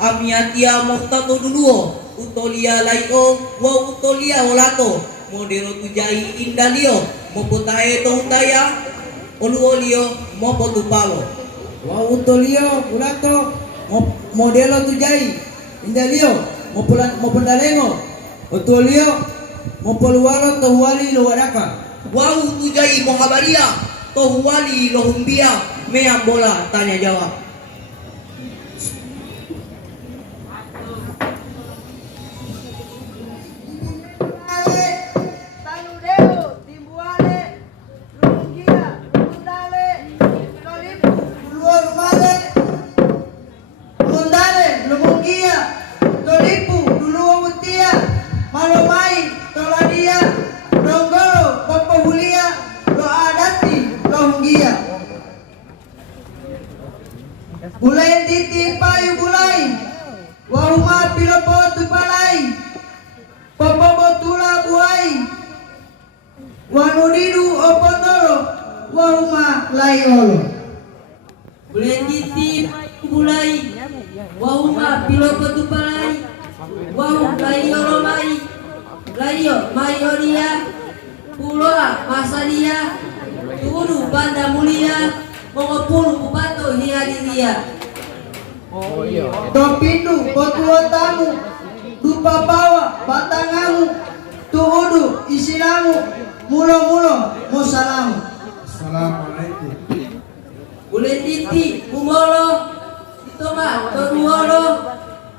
amiatia mohtato duluo utolia laio wa utolia olato modero tujai indalio mopotae to utaya oluolio mopotupalo wa utolio ulato modelo tujai indalio mopondalengo otolio mopoluaro tohuali lowaraka wa tujai mohabaria tohuali lohumbia meambola tanya jawab. Bulay titi payu bulay, wahuma pilopo tupalay, popobotula buhay, wanudidu opondolo, wahuma layolo. Bulay titi bulay, wahuma pilopo tupalay, wahum layolo mai, layo mayoria, puloa masalia, tuuru banda mulia. Mengepul upato hiadiria. Topindu potua tamu, dupa bawa batangamu, tuudu isilamu, mulo musalamu. Assalamualaikum. Boleh titi kumolo, itoma toduolo,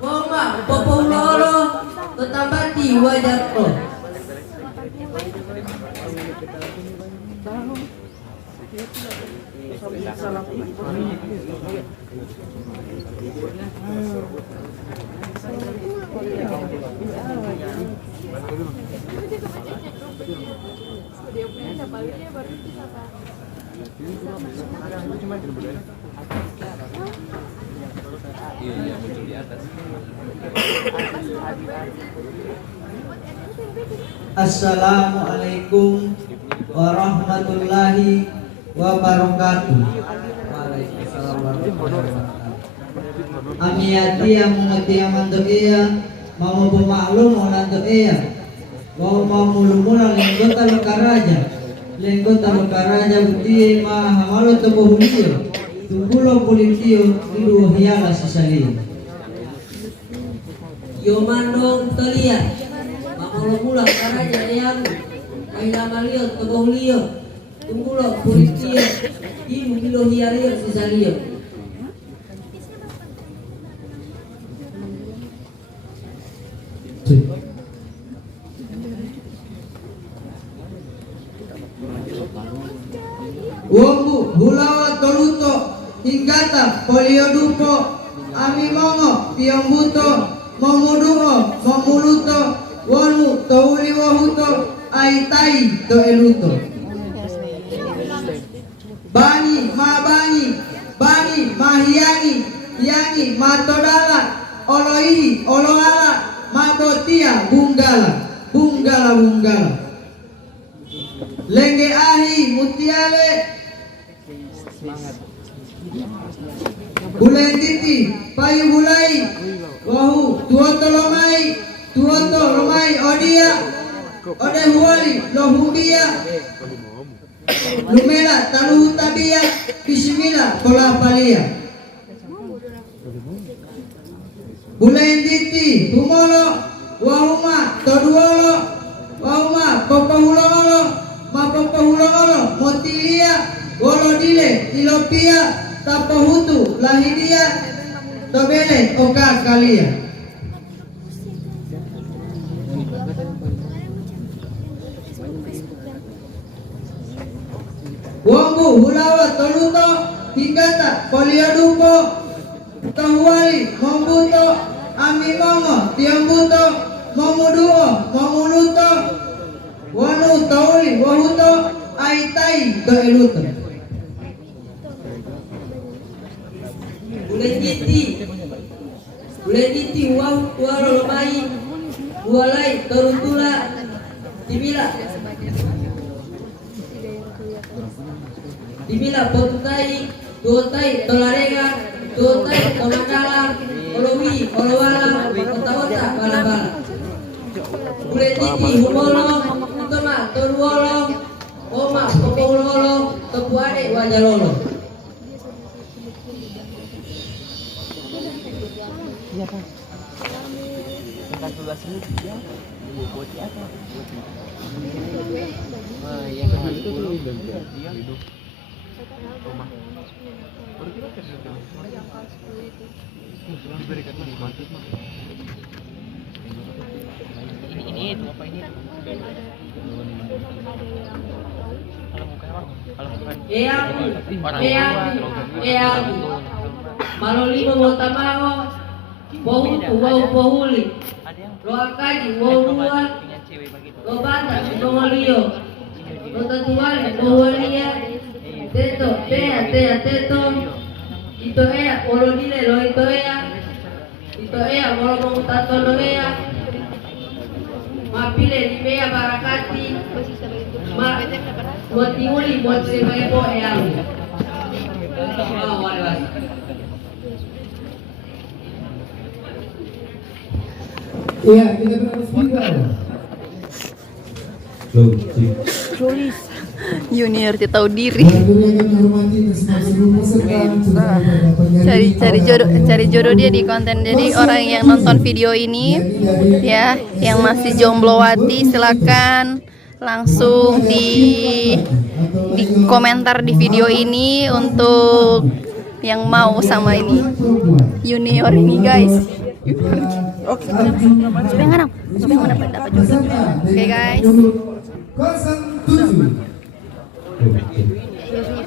woma popololo, tetambati wajahko. Assalamualaikum warahmatullahi wabarakatuh. Waalaikumsalam warahmatullahi wabarakatuh. Amiati yang mengerti aman doa, mau pemaklum orang doa, mau mamulumula lenggota lokaraja, lenggota lokaraja buti mahamalo tobohulio, tunggulo politio ilu hiala sisalio. Yomano telia, mamulumula karaja yang ailamalio tobohulio, tunggulo politio ilu hiala sisalio. Wombu hulawa toluto hinggata poliodupo amimongo piombuto momuduo momuluto wonu touli wahuto aitai to eluto bani mahiangi hiangi matodala oloihi oloala mabotia bunggala lenge ahi mutiale bulai titi payu bulai wahu tuoto lomai odia ode huali lohumbia lumela taluhu tabia bismillah kola palia bulai titi tumolo wahuma toduolo wahuma popahulolo mapopahulolo motilia wolodile ilopia tapohutu lahidia tobele oka kalia. Wombu hulawa toluto hinggata poliodupo tahuali mombuto amimongo tiombuto momuduo momuluto wanu tauli wahuto aitai to eluto. Buleniti wau tuaro lomai bualai torutula dibila potutai tuotai tolarega tuotai tolakala olowi, olowala, otak-otak, bala-bala. Bule titi, humolong, utama, toluolong, oma, popololong, tepuade, wajalolong. Ini itu apa ini? Eyang, maloli memotamao, bau pohuli, lo akaji, bau luar, lo bata, lo lio, lo tatuale, bau lia, teto, teto, ito ea, olo dile, lo ito ea, molo mengutato lo ea, mapile limea barakati, buat tiuli, buat sebagai po eyang. Iya, kita berapa speaker? Tulis Junior tidak tahu diri. Cari jodoh dia di konten. Jadi orang yang nonton video ini ya, yang masih jomblowati, silakan langsung di komentar di video ini untuk yang mau sama ini Junior ini guys. Supaya ngarang, supaya mendapat jodoh. Oke guys. 07